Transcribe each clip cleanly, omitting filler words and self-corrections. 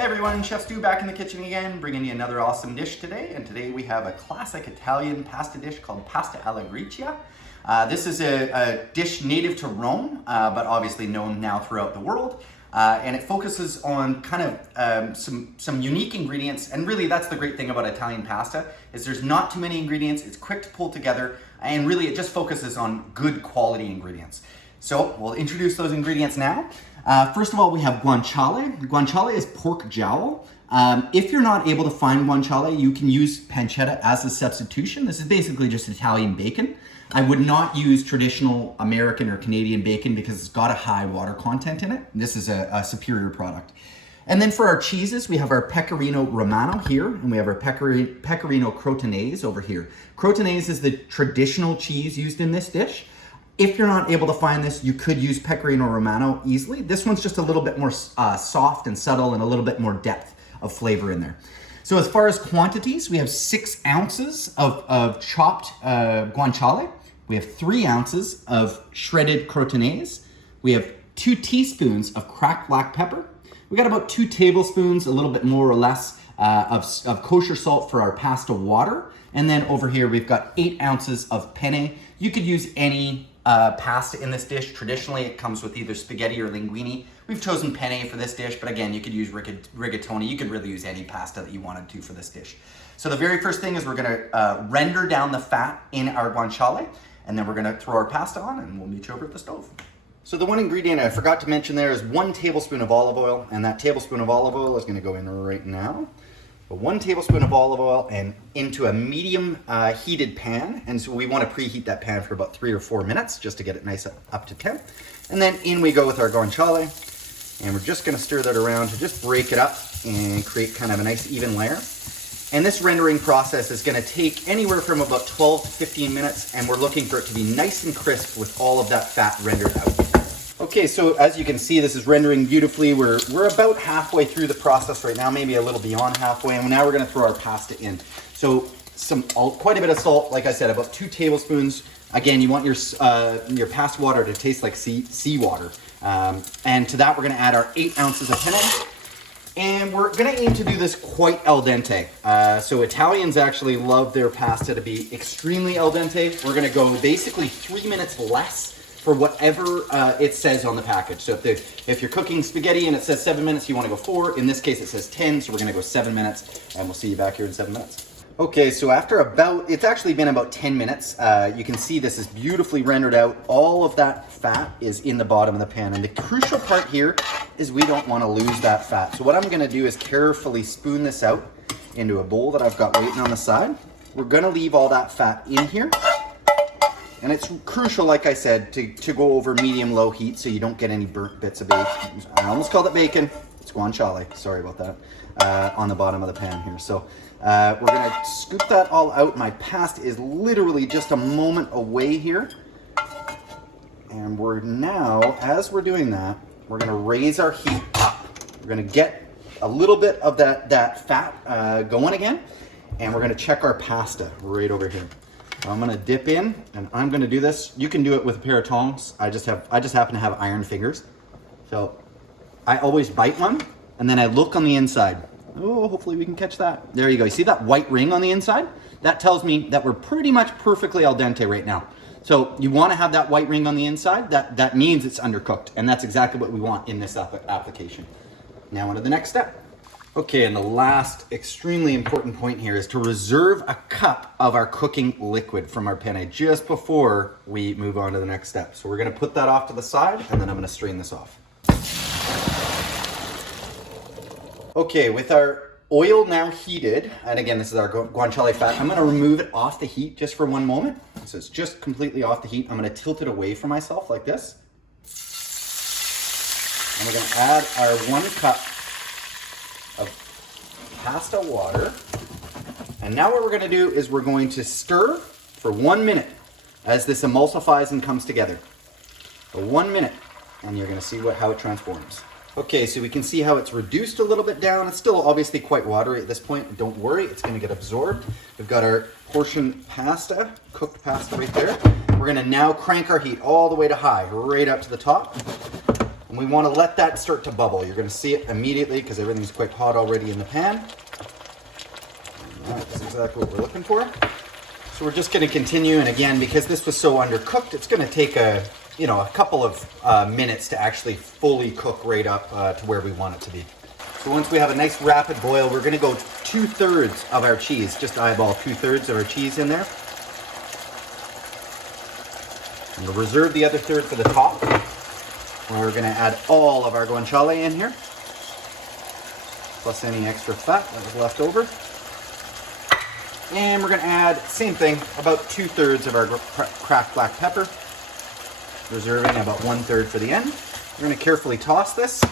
Hey everyone, Chef Stu back in the kitchen again, bringing you another awesome dish today. And today we have a classic Italian pasta dish called pasta alla Gricia. This is a dish native to Rome, but obviously known now throughout the world. And it focuses on kind of some unique ingredients. And really that's the great thing about Italian pasta, is there's not too many ingredients, it's quick to pull together, and really it just focuses on good quality ingredients. So we'll introduce those ingredients now. First of all, we have guanciale. Guanciale is pork jowl. If you're not able to find guanciale, you can use pancetta as a substitution. This is basically just Italian bacon. I would not use traditional American or Canadian bacon because it's got a high water content in it. This is a superior product. And then for our cheeses, we have our pecorino romano here, and we have our pecorino crotonese over here. Crotonese is the traditional cheese used in this dish. If you're not able to find this, you could use pecorino romano easily. This one's just a little bit more soft and subtle and a little bit more depth of flavor in there. So as far as quantities, we have 6 ounces of chopped guanciale. We have 3 ounces of shredded crotonese. We have 2 teaspoons of cracked black pepper. We got about 2 tablespoons, a little bit more or less, of kosher salt for our pasta water. And then over here, we've got 8 ounces of penne. You could use any pasta in this dish. Traditionally, it comes with either spaghetti or linguine. We've chosen penne for this dish, but again, you could use rigatoni. You could really use any pasta that you wanted to for this dish. So the very first thing is we're gonna render down the fat in our guanciale, and then we're gonna throw our pasta on and we'll meet you over at the stove. So the one ingredient I forgot to mention there is 1 tablespoon of olive oil, and that tablespoon of olive oil is gonna go in right now. 1 tablespoon of olive oil and into a medium heated pan. And so we want to preheat that pan for about 3 or 4 minutes just to get it nice up to temp. And then in we go with our guanciale. And we're just going to stir that around to just break it up and create kind of a nice even layer. And this rendering process is going to take anywhere from about 12 to 15 minutes. And we're looking for it to be nice and crisp with all of that fat rendered out. Okay, so as you can see, this is rendering beautifully. We're about halfway through the process right now, maybe a little beyond halfway, and now we're gonna throw our pasta in. So quite a bit of salt, like I said, about 2 tablespoons. Again, you want your pasta water to taste like seawater. And to that, we're gonna add our 8 ounces of penne. And we're gonna aim to do this quite al dente. So Italians actually love their pasta to be extremely al dente. We're gonna go basically 3 minutes less for whatever it says on the package. So if you're cooking spaghetti and it says 7 minutes, you want to go 4. In this case, it says 10, so we're going to go 7 minutes, and we'll see you back here in 7 minutes. Okay, so after it's actually been about 10 minutes. You can see this is beautifully rendered out. All of that fat is in the bottom of the pan, and the crucial part here is we don't want to lose that fat. So what I'm going to do is carefully spoon this out into a bowl that I've got waiting on the side. We're going to leave all that fat in here. And it's crucial, like I said, to go over medium-low heat so you don't get any burnt bits of bacon. I almost called it bacon. It's guanciale. Sorry about that. On the bottom of the pan here. So we're going to scoop that all out. My pasta is literally just a moment away here. And we're now, as we're doing that, we're going to raise our heat up. We're going to get a little bit of that fat going again. And we're going to check our pasta right over here. I'm gonna dip in, and I'm gonna do this. You can do it with a pair of tongs. I just happen to have iron fingers. So I always bite one, and then I look on the inside. Oh, hopefully we can catch that. There you go. You see that white ring on the inside? That tells me that we're pretty much perfectly al dente right now. So you wanna have that white ring on the inside. That means it's undercooked, and that's exactly what we want in this application. Now on to the next step. Okay, and the last extremely important point here is to reserve a cup of our cooking liquid from our penne just before we move on to the next step. So we're gonna put that off to the side, and then I'm gonna strain this off. Okay, with our oil now heated, and again, this is our guanciale fat, I'm gonna remove it off the heat just for 1 moment. So it's just completely off the heat. I'm gonna tilt it away from myself like this. And we're gonna add our 1 cup of pasta water. And now what we're going to do is we're going to stir for 1 minute as this emulsifies and comes together. For 1 minute, and you're going to see how it transforms. Okay, so we can see how it's reduced a little bit down. It's still obviously quite watery at this point. Don't worry, it's going to get absorbed. We've got our portion pasta, cooked pasta right there. We're going to now crank our heat all the way to high, right up to the top. And we want to let that start to bubble. You're going to see it immediately because everything's quite hot already in the pan. And that's exactly what we're looking for. So we're just going to continue, and again, because this was so undercooked, it's going to take a couple of minutes to actually fully cook right up to where we want it to be. So once we have a nice rapid boil, we're going to go 2/3 of our cheese. Just eyeball 2/3 of our cheese in there. And we'll reserve the other third for the top. We're going to add all of our guanciale in here, plus any extra fat that was left over. And we're going to add, same thing, about 2/3 of our cracked black pepper, reserving about 1/3 for the end. We're going to carefully toss this.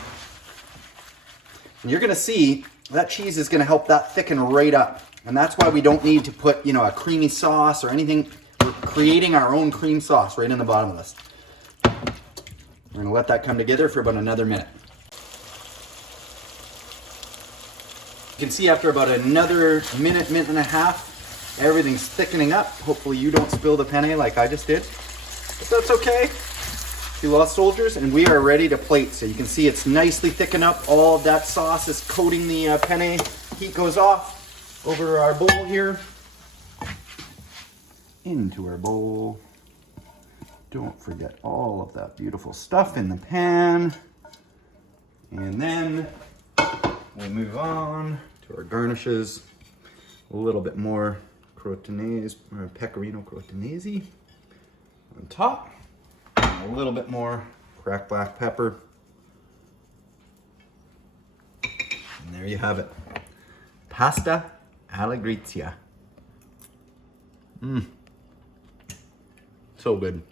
And you're going to see that cheese is going to help that thicken right up. And that's why we don't need to put, a creamy sauce or anything. We're creating our own cream sauce right in the bottom of this. We're going to let that come together for about another minute. You can see after about another minute and a half, everything's thickening up. Hopefully you don't spill the penne like I just did. But that's okay. You lost soldiers, and we are ready to plate. So you can see it's nicely thickened up. All of that sauce is coating the penne. Heat goes off over our bowl here. Into our bowl. Don't forget all of that beautiful stuff in the pan. And then we'll move on to our garnishes. A little bit more crotonese, or pecorino crotonese on top. And a little bit more cracked black pepper. And there you have it. Pasta alla Gricia. So good.